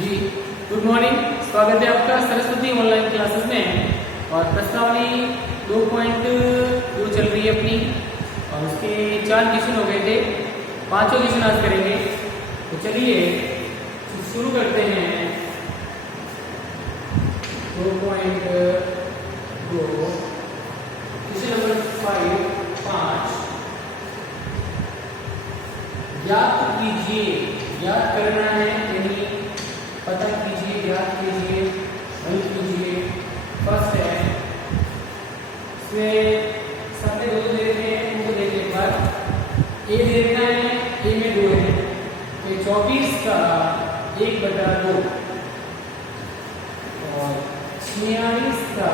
जी good morning. स्वागत है आपका सरस्वती ऑनलाइन क्लासेस में। और प्रश्नावली 2.2 चल रही है अपनी, और उसके 4 क्वेश्चन हो गए थे, 5वां क्वेश्चन आज करेंगे। तो चलिए शुरू करते हैं। 2.2 क्वेश्चन नंबर 5 ज्ञात कीजिए। ज्ञात करना है यानी पता कीजिए, ज्ञात कीजिए, हल कीजिए। फर्स्ट है इसमें सामने दो दे रखे हैं, उनको देख एक बार। ए दे रखा है, ए में 2 है, तो 24 का 1/2 और 46 का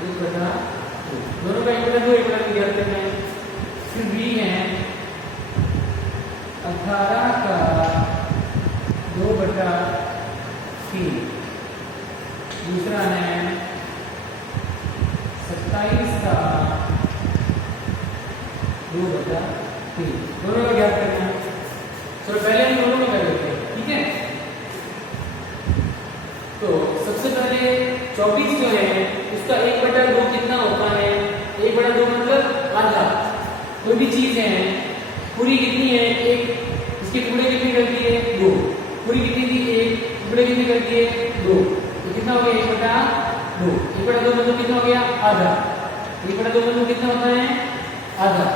1/2, दोनों का 1/2 ज्ञात करना है। फिर बी है 18 का 2/3। दूसरा है 27 का 2/3। दोनों का ज्ञात करना है। चलो पहले हम दोनों में कर लेते हैं, ठीक है। तो सबसे पहले 24 जो है उसका 1/2 कितना होता है? 1/2 मतलब आधा। कोई भी चीज है पूरी कितनी है? 1, इसके टुकड़े कितनी करती है? 2। पूरी कितनी थी? 1, टुकड़े कितनी करती है? 2। तो कितना हो गया? 1/2। 1/2 मतलब कितना हो गया? आधा। 1/2 मतलब कितना होता है? आधा।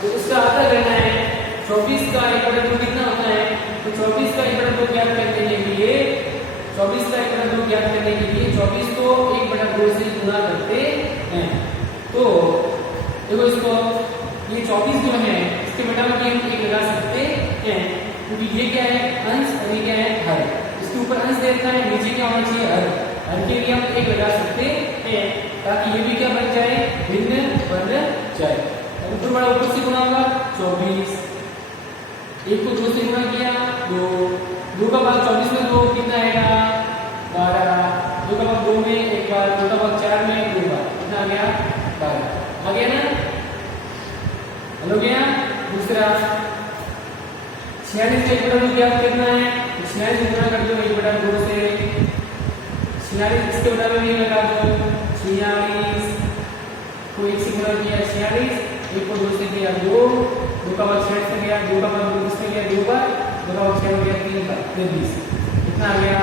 तो इसका आधा करना है। 24 का 1/2 कितना होता है? तो 24 का 1/2 ज्ञात करने के लिए 24 का 1/2 ज्ञात करने के लिए 24 को 1/2 से गुणा करते हैं। तो देखो इसको, ये 24 जो है इसके बराबर हम 1 लगा सकते हैं, क्योंकि ये क्या है? अंश, और ये क्या है? हर। इसके ऊपर अंश दे रखा है, नीचे क्या होना चाहिए? हर। हर के लिए हम 1 लगा सकते हैं, ताकि ये भी क्या बन जाए? भिन्न बन जाए। अब ऊपर वाला ऊपर से गुणा होगा 24, 1 को 2 से गुणा किया 2, 2 का भाग 24 में 2 कितना आएगा? 12। 2 का भाग 2 में 1 बार, 2 का भाग 4 में 2 बार, कितना आ गया? 12 आ गया ना? हो गया। दूसरा 46 का 1/2 ज्ञात करना है। 46 गुणा कर दो 1/2 से। 46 इसके बराबर नहीं लगा दो। 46 को 1 से गुणा किया 46, 1 को 2 से किया 2, 2 का भाग 6 से गया, 2 का भाग 2 से गया 2 बार, 2 का भाग 6 हो गया 3 बार, 23। कितना आ गया?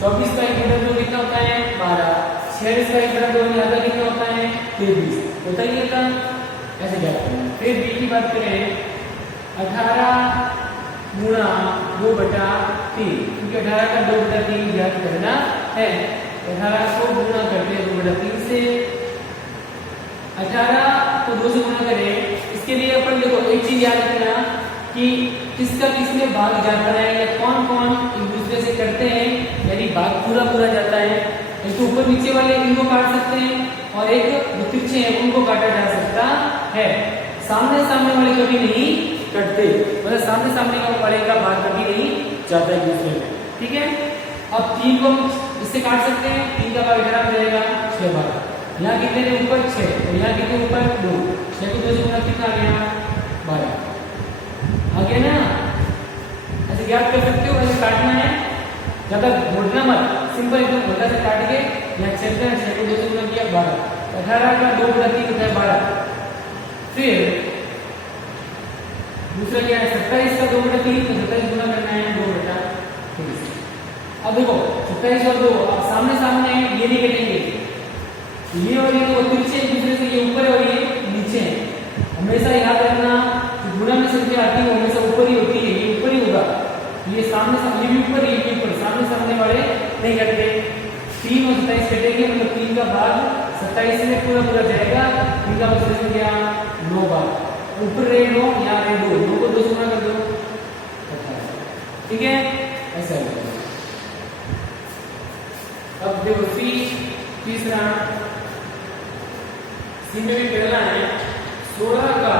24 का 1/2 कितना होता है? 12। 46 का 1/2 आधा कितना होता है? 23। होता ही होता ऐसे ज्ञात करना। फिर बी की बात करें, 18 गुणा 2/3, क्योंकि 18 का 2/3 ज्ञात करना है। 18 को गुणा करते हैं 2/3 से। 18 को 2 से गुणा करें, इसके लिए अपन देखो एक चीज याद रखना कि किसका किसमें भाग जाता है, या कौन कौन एक दूसरे से करते हैं, यानी भाग पूरा पूरा जाता है। एक तो ऊपर नीचे वाले इनको काट सकते हैं, और एक जो तिरछे हैं उनको काटा जा सकता है। सामने सामने वाले कभी नहीं कटते, मतलब सामने सामने वाले का भाग कभी नहीं जाता है दूसरे में, ठीक है। अब 3 को इससे काट सकते हैं, 3 का भाग इधर आ जाएगा 6 भाग। यहाँ कितने थे? ऊपर 6, और यहाँ कितने ऊपर 2। 6 को 2 से गुणा कितना आ गया? 12 आ गया ना? ऐसे ज्ञात कर सकते हो। ऐसे काटना है, ज्यादा घोटना मत, सिंपल एकदम घोटा से काट के यहाँ 6 को 2 से गुणा किया 12। 18 का 2/3 होता है 12। फिर दूसरा क्या है? 27 का 2/3, तो 27 गुणा करना है 2/23। अब देखो 27 और 2 अब सामने सामने ये नहीं कटेंगे, ये और ये तो तिरछे एक दूसरे से, ये ऊपर और ये नीचे है। हमेशा याद रखना कि गुणा में संख्या आती है हमेशा ऊपर ही होती है, ये ऊपर ही होगा। ये सामने सामने, ये भी ऊपर, ये भी ऊपर, सामने सामने वाले नहीं कटते। 3 और 27 कटेंगे, मतलब 3 का भाग 27 में पूरा पूरा जाएगा। 3 का भाग से गया 9 बार, ऊपर रहे 9, यहाँ रहे 2, 2 को 2 से गुणा कर दो 18, ठीक है। ऐसा है। अब देखो सी, तीसरा सी में भी पहला है 16 का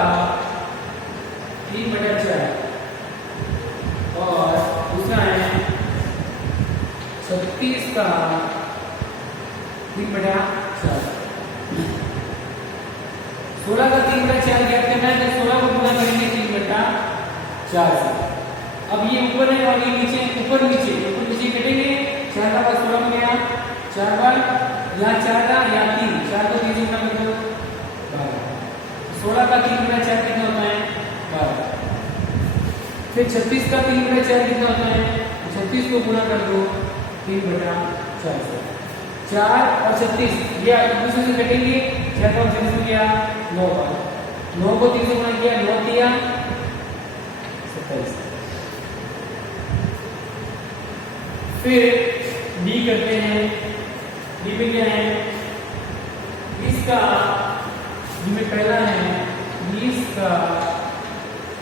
3/4, और दूसरा है 36 का 3/4। 16 का 3/4 ज्ञात करना है, तो 16 को गुणा करेंगे 3/4 4 से। अब ये ऊपर है और ये नीचे, ऊपर नीचे कटेंगे। 4 का 5 16 में गया, 4 बार यहाँ 4 का यहाँ 3, 4 को 3 से गुना कर दो 12। 16 का 3 गुना 4 कितना होता है 12। फिर 36 का 3 गुना 4 कितना होता है, 36 को गुना कर दो 3/4 से। 4 और 36 ये एक दूसरे से कटेंगे। 4 का 36 में गया 9 बार, 9 को 3 से गुना किया, 9 दिया 27। फिर डी करते हैं। डी में क्या है, 20 का डी में पहला है 20 का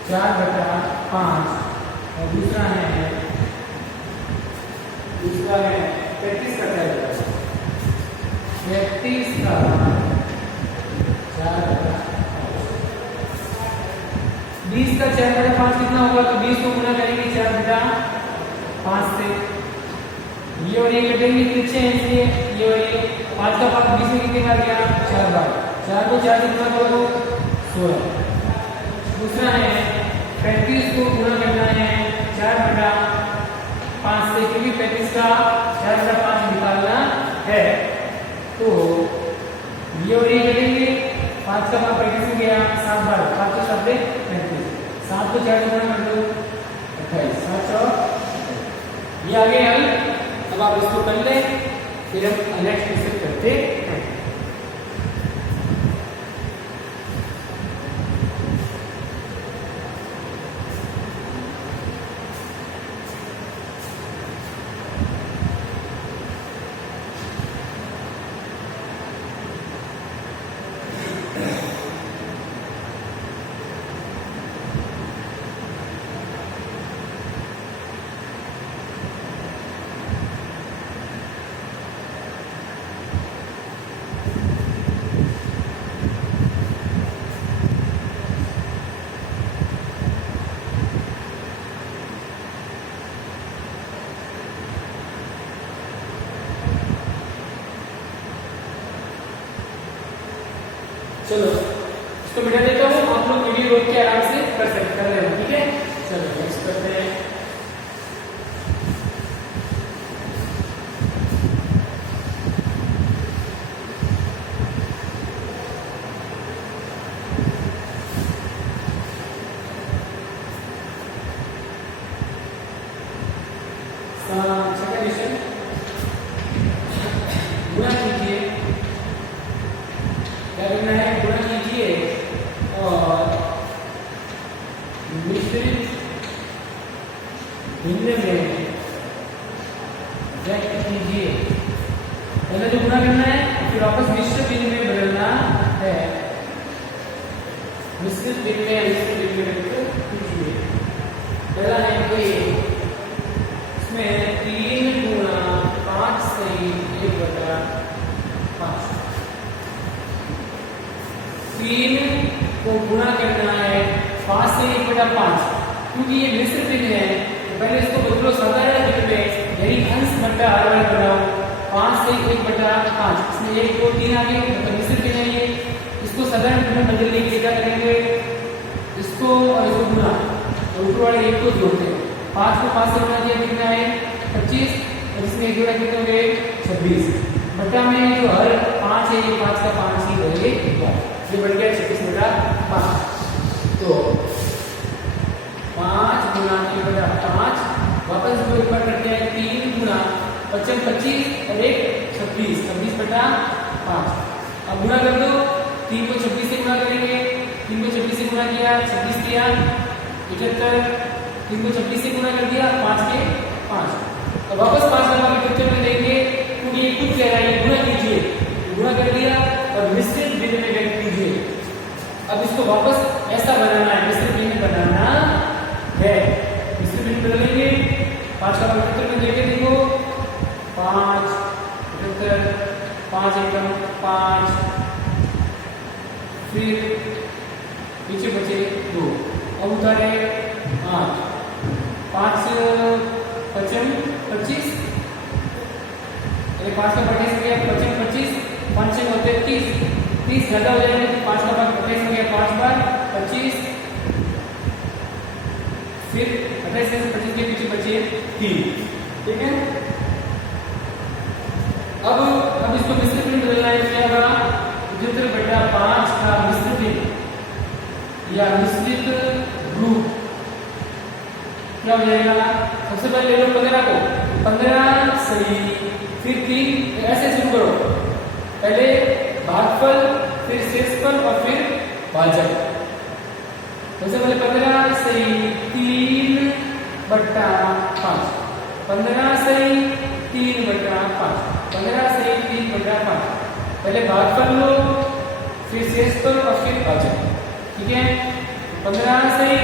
4/5 और दूसरा है 35 का 35 का 4/5। 20 का 4/5 कितना होगा, तो 20 को गुना करेंगे 4/5 से। ये और ये कटेंगे पीछे हैं, इसलिए ये और ये 5 का 5 20 में कितने बार गया 4 बार। 4 को 4 से गुना करो 16। दूसरा है 35 को गुना करना है 4/5 से, क्योंकि 35 का 4/5 निकालना है। तो ये और ये कटेंगे। 5 का 5 35 में गया 7 बार, 5 को 7 से 35, 7 को 4 से गुना कर दो 28, 7 और ये आगे हल। अब आप इसको कर लें, फिर हम नेक्स्ट स्टेप करते हैं। चलो इसको मिटा देता हूँ, आप लोग वीडियो रोक के आराम से कर रहे हो, ठीक है। चलो नेक्स्ट करते हैं। सेकंड क्वेश्चन, गुणा कीजिए। क्या करना है, गुणा कीजिए और मिश्रित भिन्न में व्यक्त कीजिए। पहले तो गुणा करना है, फिर वापस मिश्र भिन्न में बदलना है। मिश्रित भिन्न में व्यक्त कीजिए। पहला है कोई, इसमें 3 गुणा 5 से 1/5। 3 को गुणा करना है 5 से 1/5, क्योंकि ये मिश्र भिन्न है। तो पहले इसको बदलो साधारण भिन्न में, यानी अंश बटा हर वाला बनाओ 5 से 1/5। इसमें 1 2 3 आ गए, मतलब मिश्र भिन्न है ये। इसको साधारण भिन्न में बदलने के लिए क्या करेंगे, इसको और इसको गुणा, तो ऊपर वाले 1 को जोड़ते हैं। 5 को 5 से गुणा किया कितना है 25, और इसमें 1 जोड़ा कितने हो गए 26। बटा में जो हर 5 है, ये 5 का 5 ही रहेगा, ये बढ़ गया 26/5। तो 5 गुणा 1/5, वापस इसको एक बार करते हैं। 3 गुणा 5 25 और 1 26, 26/5। अब गुणा कर दो, 3 को 26 से गुणा करेंगे। 3 को 26 से गुणा किया 26 दिया 75, 3 को 26 से गुणा कर दिया 5 के 5। अब वापस 5 का 75 में देंगे, क्योंकि ये कुछ कह रहा है, गुणा कीजिए। गुणा कर दिया और मिश्रित भिन्न में व्यक्त कीजिए। अब इसको वापस ऐसा बनाना है, मिश्रित भिन्न बनाना है। मिश्रित भिन्न बदलेंगे, 5 का 75 में देंगे, देखो 5 75, 5 एकम 5, फिर पीछे बचे 2, अब उतारे 8, 5 5 25, 5 का 25 हो गया 25 25, 5 6 होते 30, 30 ज्यादा हो जाएंगे तो 5 का 25 हो गया 5 बार 25, फिर 28 में से 25 के पीछे बचे 3, ठीक है। अब इसको मिश्रित भिन्न बदलना है, क्या होगा, 75/5 का मिश्रित भिन्न या मिश्रित रूप क्या हो जाएगा। सबसे पहले ले लो 15 को, 15 सही, फिर 3, ऐसे शुरू करो, पहले भागफल, फिर शेषफल और फिर भाजक। सबसे पहले 15 सही 3/5, 15 सही 3/5, 15 सही 3/5, पहले भागफल लो, फिर शेषफल और फिर भाजक, ठीक है। 15 सही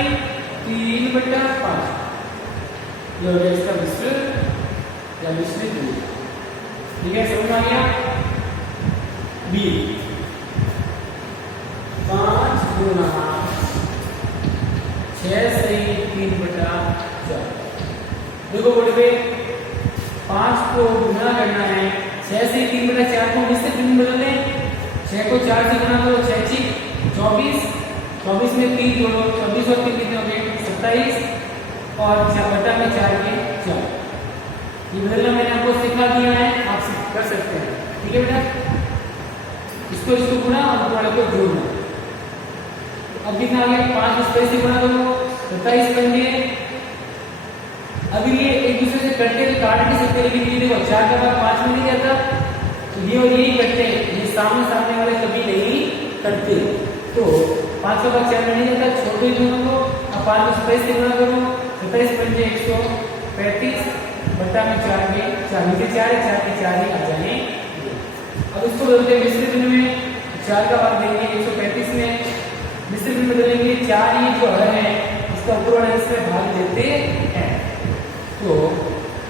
3/5, ये हो गया इसका मिश्रित या मिश्रित रूप, ठीक है, समझ में आ गया। बी 5 गुना 6 सही 3/4, देखो बोर्ड पे 5 को गुना करना है, 6 से 3/4 को मिश्रित भिन्न बदल दें, 6 को 4 से गुना करो, 6 × 24, 24 में 3 जोड़ो, 24 और 3 कितने हो गए 27, और 4 में 4 के 4, ये बदलना मैंने आपको सिखा दिया है, आप कर सकते हैं, ठीक है बेटा। इसको गुना और गुणा को जोड़ना। अब कितना आ गया, 5 इस तरह से गुणा करो, 27 बन गए। अभी ये एक दूसरे से कटते तो काट नहीं सकते, लेकिन ये देखो 4 का भाग 5 में नहीं जाता, तो ये और यही कटते हैं, ये सामने सामने वाले कभी नहीं कटते, तो 5 का भाग 4 में नहीं जाता, छोटे दोनों को। अब 5 को 27 से गुणा करो, 27 बन जाए 135 बटा में 4 के 4, नीचे 4 है, 4 के 4 ही आ जाएंगे। अब इसको बदलते हैं मिश्रित भिन्न में, 4 का भाग देंगे 135 में, मिश्रित भिन्न बदलेंगे, 4 ये जो हर है इसका ऊपर वाला हिस्सा भाग देते हैं, तो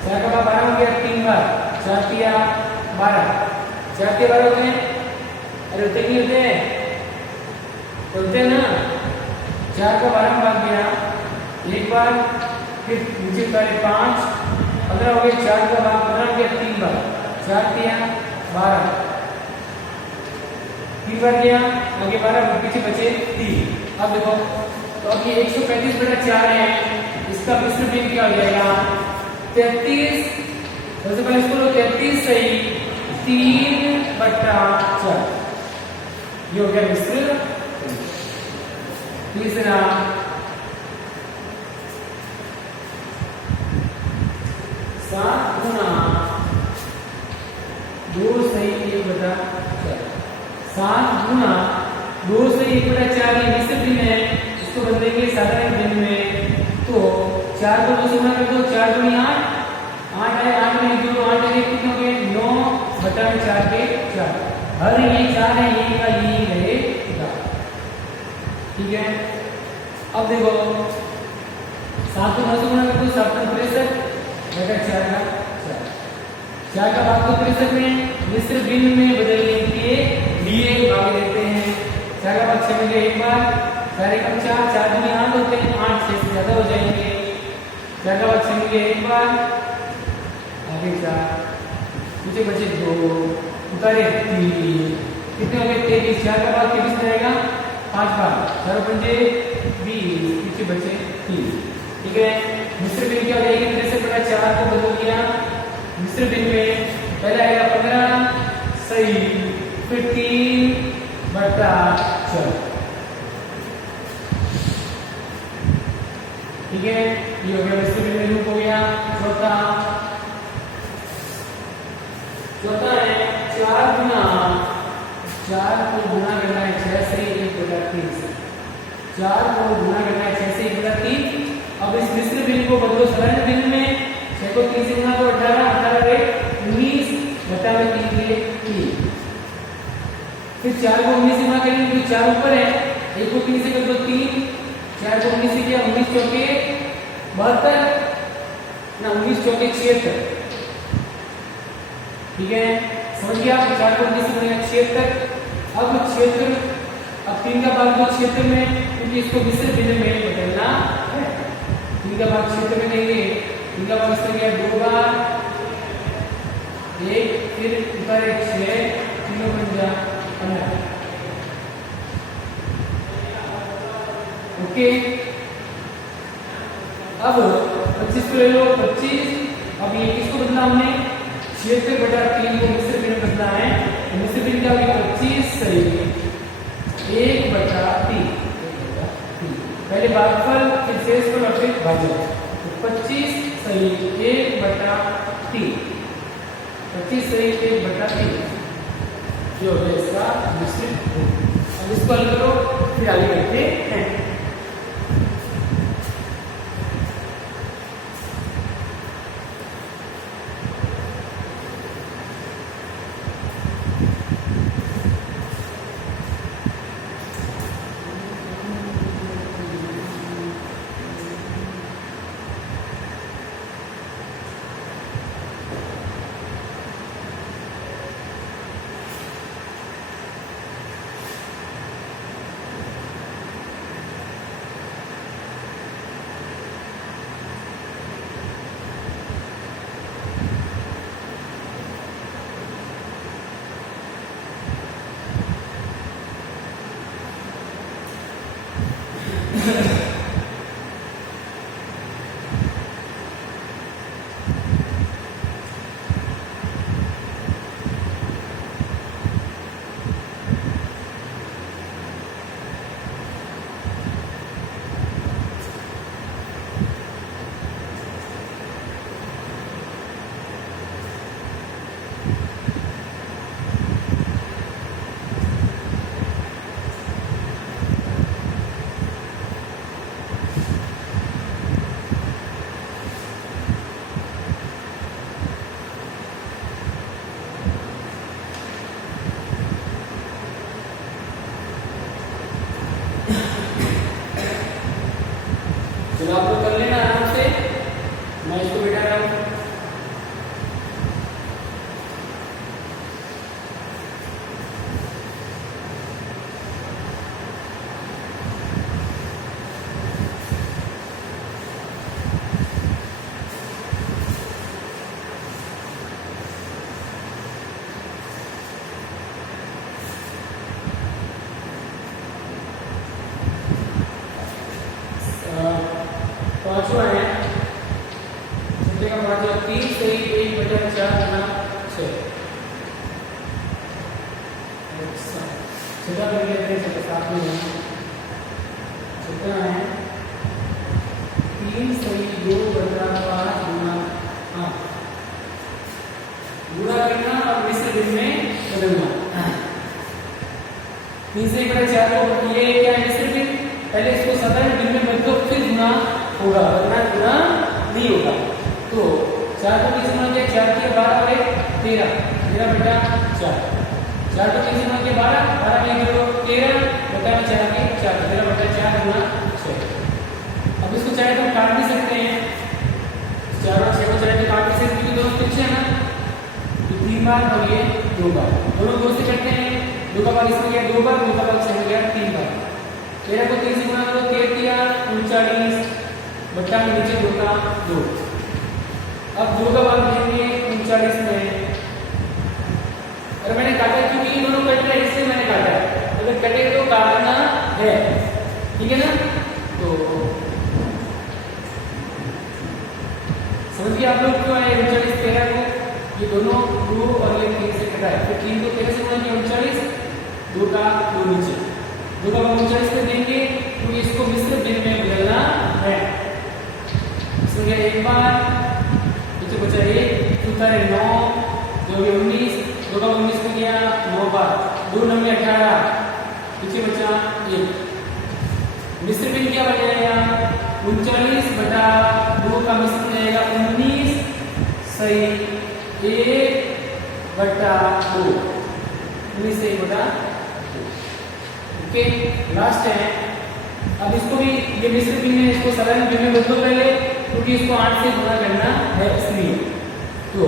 4 का भाग 12 हो गया 3 बार, 4 किया 12, 4 के 12 हो गए, अरे उतने नहीं होते हैं, बोलते हैं ना, 4 का 12 भाग गया एक बार, फिर नीचे उतारे 5, 15 हो गए, 4 का भाग 15 हो गया 3 बार, 4 किया 12, 3 बार गया, आगे 12, पीछे बचे 3। अब देखो, तो अब ये 135/4 है, इसका मिश्रित भिन्न क्या हो जाएगा 33, सबसे पहले इसको लो 33 सही 3/4, ये हो गया मिश्रित। तीसरा 7 गुना 2 सही 1/4, 7 गुना 2 सही 1/4 ये मिश्रित भिन्न है, इसको बदलेंगे साधारण भिन्न में, तो 4 को 2 से गुणा कर दो, 4 दूनी 8, 8 है, 8 में 2 8 है, कितने हो गए 9/4 के 4, हर ये 4 है, ये का यही रहेगा, ठीक है। अब देखो 7 को 9 से गुणा कर दो, 7 को 63 बटा 4 का 4, 4 का भाग तो 63 में, मिश्रित भिन्न में बदलने के लिए भाग देते हैं, 4 का भाग 6 में गया एक बार, 4 एकम 4, 4 दूनी 8 होते हैं, 8 6 से ज्यादा हो जाएंगे, 4 का भाग 6 में गया एक बार, आगे 4, पीछे बचे 2, उतारे 3, कितने हो गए 23, 4 का भाग 23 रहेगा 5 बार, 4 पंजे 20, पीछे बचे 3, ठीक है। मिश्रित भिन्न क्या हो जाएगी, 63/4 को बदल दिया मिश्रित भिन्न में, पहले आएगा 15 सही, फिर 3/4, ठीक है, ये हो गया मिश्रित भिन्न रूप हो गया। चौथा है 4 गुना 4 को गुना करना है 6 से 1/3 से, 4 को गुना करना है 6 से 1/3। अब इस मिश्रित भिन्न को बदलो साधारण भिन्न में, 6 को 3 से गुना तो 18, 18 रहे 19 बटा में 3 के 3, फिर 4 को 19 से गुना करेंगे क्योंकि 4 ऊपर है, 1 को 3 से कर दो 3, 4 को 19 से किया 19 चौके 72 ना 19 चौके 76, ठीक है, समझ गया। 4 को 19 से गुना 76, अब 76, अब 3 का भाग दो 76 में, क्योंकि इसको मिश्रित भिन्न में बदलना है, 3 का भाग 76 में देंगे, 3 का भाग इस तरह गया 2 बार, 1 फिर ऊपर 6, 3 पंजा 15, ओके। अब 25 को ले लो 25। अब ये किसको बदला हमने 76/3 को मिश्र भिन्न बदला है। तो मिश्र भिन्न क्या होगी 25 सही 1/3। पहले भागफल फिर शेषफल और फिर भाजक। तो 25 सही 1/3। 25 सही 1/3 जो हो गया इसका मिश्रित भिन्न। अब इसको हल करो फिर आगे बढ़ते हैं। चलो आप लोग कर लेना आराम से, मैं इसको बिठा रहा हूँ। पांचवा है छोटे का पांचवा 3 सही 1/4 गुना 6। छोटा कर लेते हैं साथ में। छोटा है 3 सही 2/5 गुना 8। गुणा करना और मिश्र भिन्न में बदलना। 3 से 1/4 को ये क्या है मिश्र भिन्न। पहले इसको साधारण भिन्न में बदलो फिर गुना होगा, वरना गुना नहीं होगा। तो 4 को 3 से गुणा किया 4 के 12 और 1 13 13/4। 4 को 3 से गुणा किया 12 12 में जोड़ो 13 बटा में 4 के 4 13/4 गुना 6। अब इसको चाहे तो काट भी सकते हैं, 4 और 6 को चाहे तो काट भी सकते हैं क्योंकि दोनों तिरछे हैं ना। तो 3 बार और ये 2 बार, दोनों 2 से करते हैं। 2 का भाग इसमें गया 2 बार, 2 का भाग इसमें गया 3 बार। 13 को 3 से गुणा करो 13 39 बटा में नीचे 2 का 2। अब 2 का भाग देंगे 39 में। अरे मैंने काटा क्योंकि ये दोनों कट रहे हैं इसलिए मैंने काटा है। अगर कटे तो काटना है, ठीक है ना। तो समझिए आप लोग क्यों आए 39 13 को, ये दोनों 2 और ये 3 से कटा है। तो 3 को 13 से गुणा किया 39, 2 का 2 नीचे 2 का भाग 39 में देंगे तो इसको मिश्र भिन्न में बदलना है। इसमें गया 1 बार, नीचे बचा 1 2 9 2 19 2 का 19 में गया 9 बार, 2 9 में 18 नीचे बचा 1। मिश्र भिन्न क्या बन जाएगा 39/2 का मिश्र बन जाएगा 19 सही 1/2 19 से 1/2। ओके लास्ट है। अब इसको भी ये मिश्र भिन्न है, इसको साधारण भिन्न में बदलो पहले क्योंकि इसको 8 से गुणा करना है इसलिए। तो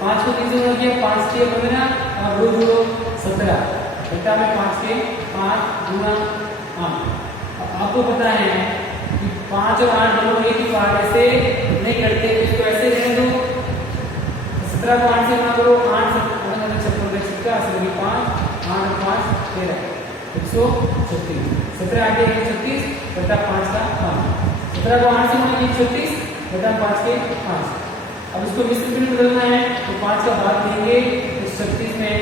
5 को 3 से गुणा किया 5 के 15 और 2 जोड़ो 17 बटा में 5 के 5 गुना 8। अब आपको पता है कि 5 और 8 दोनों एक ही बार ऐसे नहीं करते, इसको ऐसे रहने दो। 17 को 8 से गुणा करो 8 56 का 5 8 5 13 136 17 8 136 बटा 5 का 5। 17 को 8 से गुणा किया 36 बटा 5 के 5। अब इसको मिश्र भिन्न में बदलना है तो 5 का भाग देंगे तो 36 में,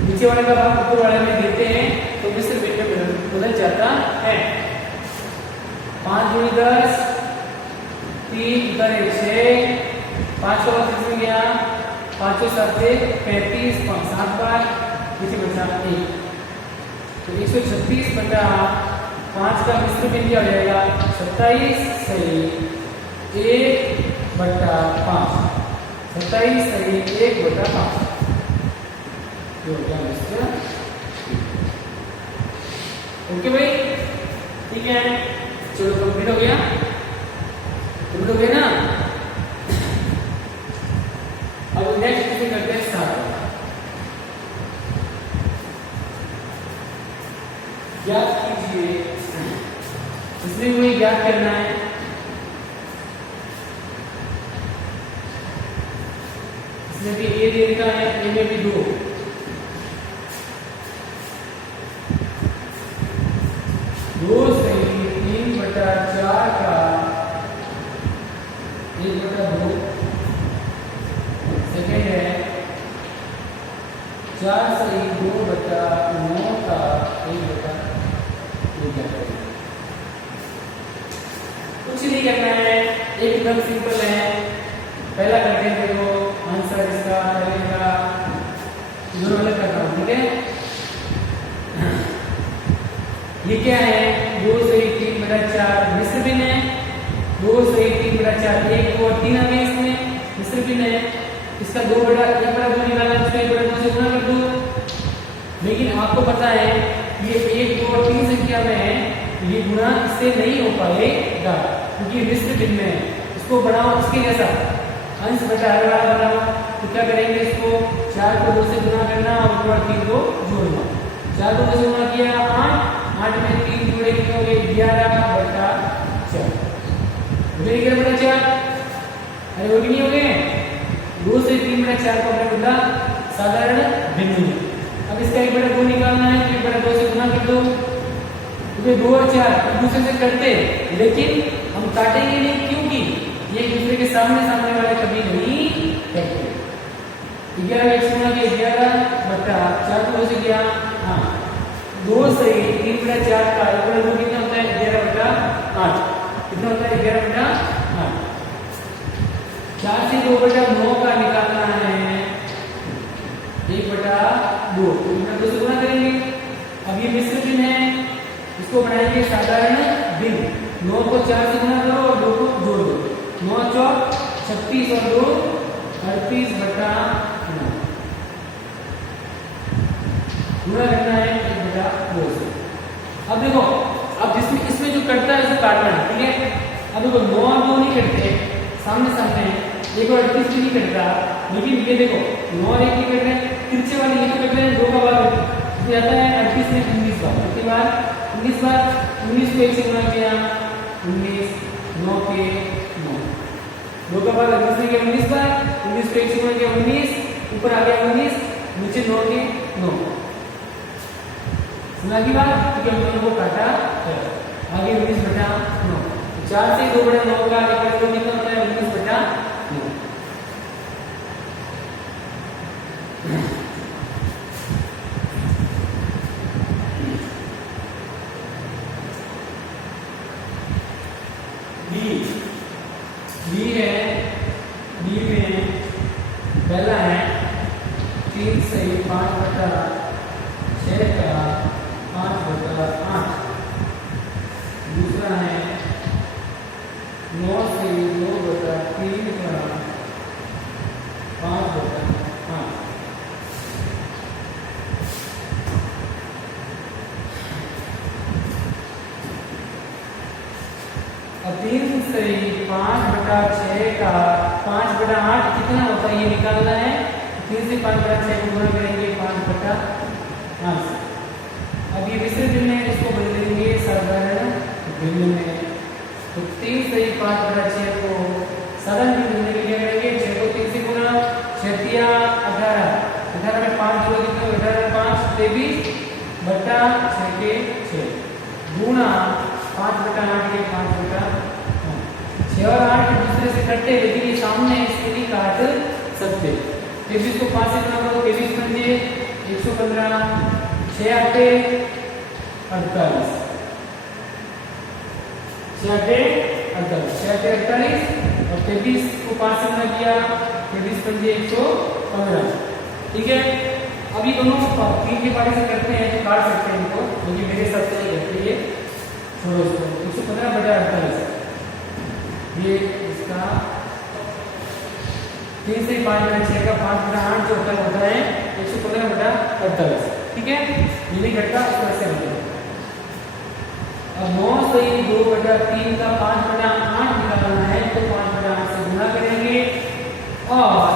नीचे वाले का भाग ऊपर वाले में देते हैं तो मिश्र भिन्न में बदल जाता है। 5 गुणी 10 3 उधर 6, 5 का भाग किसमें गया 5 और 7 से 35, 7 बार नीचे बचा 1 तो 136 बटा 5 का मिश्र भिन्न क्या हो जाएगा 27 सही 1 बटा 5, 27 सही 1 बटा 5 जो हो गया मिश्र। ओके भाई ठीक है, चलो कंप्लीट हो गया, कंप्लीट हो गया ना। अब नेक्स्ट क्वेश्चन करते हैं स्टार्ट। ज्ञात कीजिए, इसमें हमें ज्ञात करना है इसमें भी ए दे रखा है, ए में भी 2, सही 3 बटा 4 का 1 बटा 2, सेकेंड है 4 सही 2 बटा 9 का 1 बटा 2। कुछ नहीं करना है, एकदम सिंपल है। पहला करते हैं देखो आंसर इसका करेगा दोनों अलग कर रहा हूं, ठीक है। ये क्या है 2 से 3 बटा 4 मिश्र भिन्न है, 2 से 3 बटा 4 1 और 3 आ गए इसमें मिश्र भिन्न है। इसका 2 बटा 1 बटा 2 निकालना है, इसको 1 बटा 2 से गुणा कर दो। लेकिन आपको पता है ये 1 2 और 3 संख्या में है, ये गुणा इससे नहीं हो पाएगा क्योंकि मिश्र भिन्न है। इसको बढ़ाओ इसके जैसा अंश बटा हर वाला बनाओ, तो क्या करेंगे इसको 4 को 2 से गुणा करना और 3 को जोड़ना। 4 को 2 से गुणा किया 8 में 3 जोड़े कितने हो गए 11 बटा 4, 11 बटा 4। अरे वो भी नहीं हो गए, 2 से 3 बटा 4 को हमने बोला साधारण भिन्न में। अब इसका 1 बटा 2 निकालना है, 1 बटा 2 से गुणा कर दो, क्योंकि 2 और 4 एक दूसरे से कटते लेकिन हम काटेंगे नहीं क्योंकि ये एक दूसरे के सामने वाले कभी नहीं करते। 11 एक गुणा किया 11 बटा 4 को 2 से किया 2 से 3 बटा 4 का 1 बटा 2 कितना होता है 11 बटा 8, कितना होता है 11 बटा 8। 4 से 2 बटा 9 का निकालना है 1 बटा 2, तो 2 से गुणा करेंगे। अब ये मिश्र भिन्न है, इसको बनाएंगे साधारण भिन्न। 9 को 4 से गुणा करो और 2 को जोड़ दो, 9 चौक 36 और 2 38 बटा 9, गुणा करना है 1 बटा 2 से। अब देखो अब जिसमें इसमें जो कटता है उसे काटना है, ठीक है। अब देखो 9 और 2 नहीं कटते, सामने सामने 1 और 38 भी नहीं कटता, लेकिन ये देखो 9 और 1 नहीं कट रहे, तिरछे वाले ये तो कट रहे हैं, 2 का भाग जाता है 38 में 19 बार, कितनी बार 19 बार। 19 को 1 से गुणा किया 19, 9 के 9, 2 का भाग 19 में किया 19 बार, 19 को 1 से गुणा किया 19, ऊपर आ गया 19, नीचे 9 के 9। सुना की बात, क्योंकि हम दोनों को काटा है, आगे 19 बटा 9। 4 से 2 बटा 9 का आगे बटा 2 कितना होता है 19 बटा 9। बी है, बी में पहला है 3 से 5 बटा 6 का 5 बटा 8, दूसरा है 9 से 2 बटा 3 का 5 बटा 8। अब 3 से 5 बटा 6 का 5 बटा 8 कितना होता है ये निकालना है। 3 से 5 बटा 6 को गुणा करेंगे 5 बटा 8 से। अब ये मिश्र भिन्न है, इसको बदलेंगे साधारण भिन्न में। तो 3 से 5 बटा 6 को साधारण भिन्न में क्या करेंगे 6 को 3 से गुणा, 6 तिया 18, 18 में 5 जोड़ो कितना 18 में 5 23 बटा 6 के 6 गुणा 5/8 ये 5/8। 6 और 8 एक दूसरे से कटते हैं, लेकिन ये सामने है, इसको नहीं काट सकते। 23 को 5 से गुणा करो, 23 पंजे 115, 6 8 48, 6 8 48, 6 8 48 और 23 को 5 से गुणा किया, 23 पंजे 115। ठीक है, अभी दोनों 3 के पारे से करते हैं तो काट सकते हैं इनको, क्योंकि मेरे हिसाब से नहीं करते ये, छोड़ो इसको। 115/48 ये इसका 3 से 5/6 का 5/8 जो होता है 115/48। ठीक है, ये नहीं घटता, इस तरह से होता है। अब 9 से 2/3 का 5/8 निकालना है तो 5/8 से गुणा करेंगे और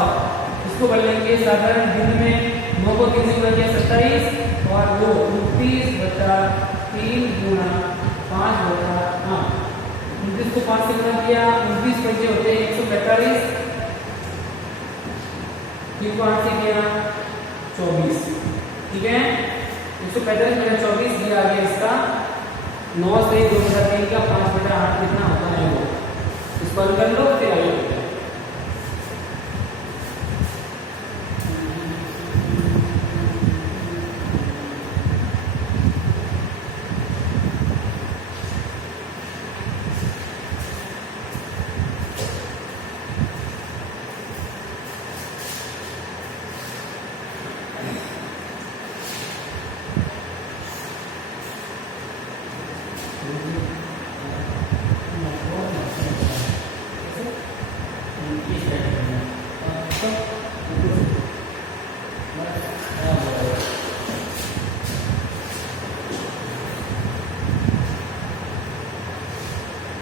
इसको कर लेंगे साधारण भिन्न में। 9 को 3 से गुणा किया 27 और 2 29/3 गुणा 5/8। 29 को 5 से गुणा किया, 29 पंजे होते हैं 145, 3 को 8 से किया 24। ठीक है, 145 में 24 ये आ गया इसका। 9 से 2/3 का 5/8 कितना होता है वो, इसको हल कर लो फिर आइए।